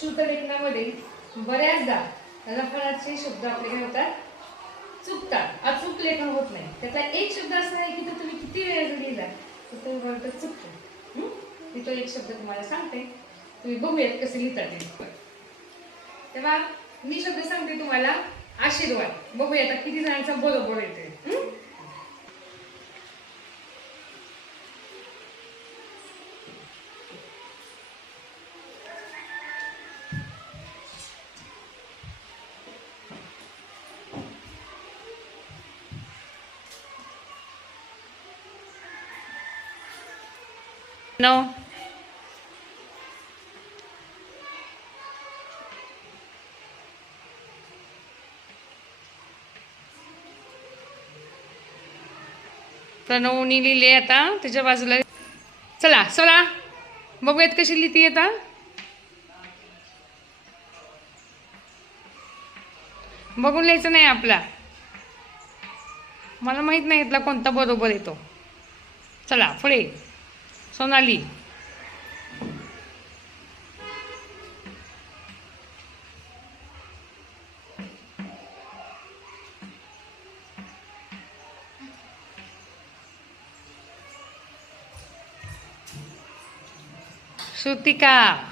शुद्धलेखनामध्ये बऱ्याचदा रफळाचे शब्द आपले काय होतात, चुकतात, अचूक लेखन होत नाही. त्याचा एक शब्द असा आहे की तो तुम्ही किती वेळा जर लिहिला तर तो वर्ड चुकतो. मी तो एक शब्द तुम्हाला सांगते, तुम्ही बघूयात कसे लिहितात ते. तेव्हा मी शब्द सांगते तुम्हाला आशीर्वाद. बघूया आता किती जणांचा बरोबर येते. नो प्रणवनी लिहिले. आता त्याच्या बाजूला चला चला बघूयात कशी लिहिती. आता बघून लिहायचं नाही आपला, मला माहित नाही इथला कोणता बरोबर येतो. चला पुढे सोनाली. श्रुतिका.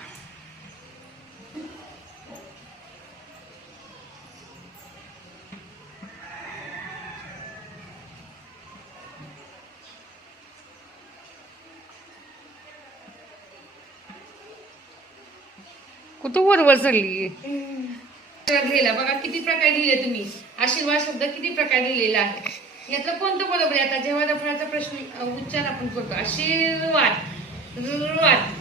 कुठं बरोबर चालली लिहिला बघा. किती प्रकार लिहिले तुम्ही. आशीर्वाद शब्द किती प्रकार लिहिलेला आहे. यातलं कोणतं बरोबर आहे. आता जेव्हा रफळाचा प्रश्न उच्चार आपण करतो आशीर्वाद,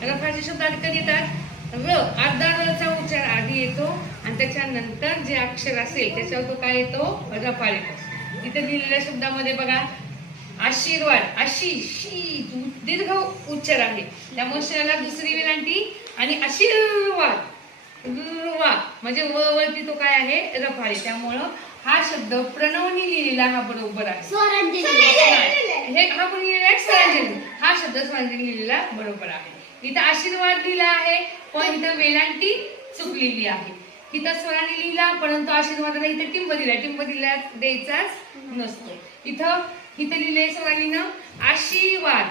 रफळाचे शब्द आधी कधी येतात, र अर्धा रचा उच्चार आधी येतो आणि त्याच्यानंतर जे अक्षर असेल त्याच्यावर तो काय येतो, रफाळ येतो. इथे लिहिलेल्या शब्दामध्ये बघा आशीर्वाद, अशी शी दीर्घ उच्चार आहे, त्यामुळे शला दुसरी वेलांटी आणि आशीर्वाद म्हणजे व वरती तो काय आहे, रफाळ. त्यामुळं हा शब्द प्रणवनी लिहिलेला हा बरोबर आहे. हे हा कोणी लिहिलेला आहे, स्वरांजली. हा शब्द स्वरांजली लिहिलेला बरोबर आहे. इथं आशीर्वाद लिहिला आहे पण इथं वेलांटी चुकलेली आहे. इथं स्वरांनी लिहिला परंतु आशीर्वादाला इथं टिंब दिला, टिंब दिला द्यायचाच नसतो. इथं लिहिलंय स्वरांनीनं आशीर्वाद,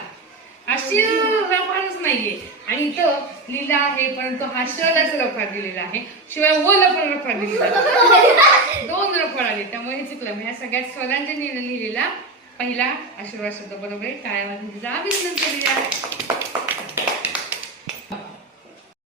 रफाळच नाहीये आणि इथं लिहिला आहे परंतु हा शलाच रफाळ दिलेला आहे, शिवाय वला पण रफाळ दिलेला आहे. दोन रफाळ आले त्यामुळे हे चुकलं. ह्या सगळ्यात स्वरांजलीने लिहिलेला पहिला आशीर्वाद शब्द बरोबर आहे. टाळ्या वाजवून तिचं अभिनंदन करूया.